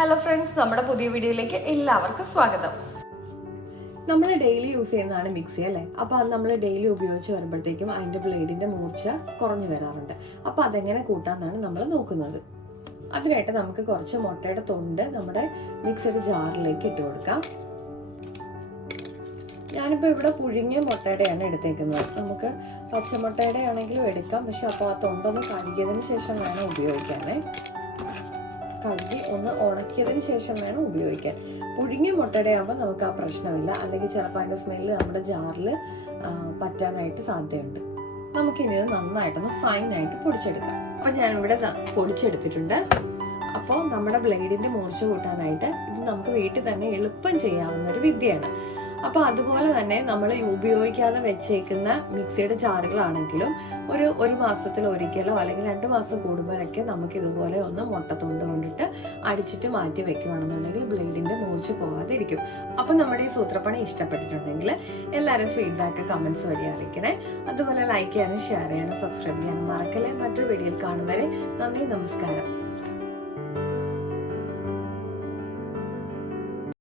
Hello friends, നമ്മുടെ പുതിയ വീഡിയോയിലേക്ക് എല്ലാവർക്കും സ്വാഗതം. നമ്മൾ ഡെയിലി യൂസ് ചെയ്യുന്നതാണ് മിക്സി അല്ലേ. അപ്പോൾ അത് നമ്മൾ ഡെയിലി ഉപയോഗിച്ച് വരുമ്പോഴത്തേക്കും അതിൻ്റെ ബ്ലേഡിൻ്റെ മൂർച്ച കുറഞ്ഞു വരാറുണ്ട്. അപ്പോൾ അതെങ്ങനെ കൂട്ടാമെന്നാണ് നമ്മൾ നോക്കുന്നത്. അതിനായിട്ട് നമുക്ക് കുറച്ച് മുട്ടയുടെ തൊണ്ട് നമ്മുടെ മിക്സിയുടെ ജാറിലേക്ക് ഇട്ട് കൊടുക്കാം. ഞാനിപ്പോൾ ഇവിടെ പുഴുങ്ങിയ മുട്ടയുടെയാണ് എടുത്തേക്കുന്നത്. നമുക്ക് പച്ചമുട്ടയുടെ ആണെങ്കിലും എടുക്കാം, പക്ഷെ അപ്പോൾ ആ തൊണ്ടൊന്ന് കഴുകിയതിന് ശേഷം വേണം ഉപയോഗിക്കാനേ. കഴുകി ഒന്ന് ഉണക്കിയതിന് ശേഷം വേണം ഉപയോഗിക്കാൻ. പുഴുങ്ങിയ മുട്ടയുടെ ആകുമ്പോൾ നമുക്ക് ആ പ്രശ്നമില്ല, അല്ലെങ്കിൽ ചിലപ്പോൾ അതിൻ്റെ സ്മെല്ല് നമ്മുടെ ജാറിൽ പറ്റാനായിട്ട് സാധ്യതയുണ്ട്. നമുക്കിനി ഇത് നന്നായിട്ടൊന്ന് ഫൈനായിട്ട് പൊടിച്ചെടുക്കാം. അപ്പം ഞാനിവിടെ പൊടിച്ചെടുത്തിട്ടുണ്ട്. അപ്പോൾ നമ്മുടെ ബ്ലേഡിൻ്റെ മൂർച്ച കൂട്ടാനായിട്ട് ഇത് നമുക്ക് വീട്ടിൽ തന്നെ എളുപ്പം ചെയ്യാവുന്നൊരു വിദ്യയാണ്. അപ്പോൾ അതുപോലെ തന്നെ നമ്മൾ ഉപയോഗിക്കാതെ വെച്ചേക്കുന്ന മിക്സിയുടെ ജാറുകളാണെങ്കിലും ഒരു മാസത്തിൽ ഒരിക്കലോ അല്ലെങ്കിൽ 2 മാസം കൂടുമ്പോഴൊക്കെ നമുക്ക് ഇതുപോലെ ഒന്ന് മുട്ടത്തൊണ്ട് കൊണ്ടിട്ട് അടിച്ചിട്ട് മാറ്റി വെക്കുകയാണെന്നുണ്ടെങ്കിൽ ബ്ലേഡിൻ്റെ മൂർച്ച പോകാതിരിക്കും. അപ്പോൾ നമ്മുടെ ഈ സൂത്രപ്പണി ഇഷ്ടപ്പെട്ടിട്ടുണ്ടെങ്കിൽ എല്ലാവരും ഫീഡ്ബാക്ക് കമൻസ് വഴി അറിയിക്കണേ. അതുപോലെ ലൈക്ക് ചെയ്യാനും ഷെയർ ചെയ്യാനും സബ്സ്ക്രൈബ് ചെയ്യാനും മറക്കല്ലേ. മറ്റൊരു വീഡിയോയിൽ കാണും വരെ നന്ദി, നമസ്കാരം.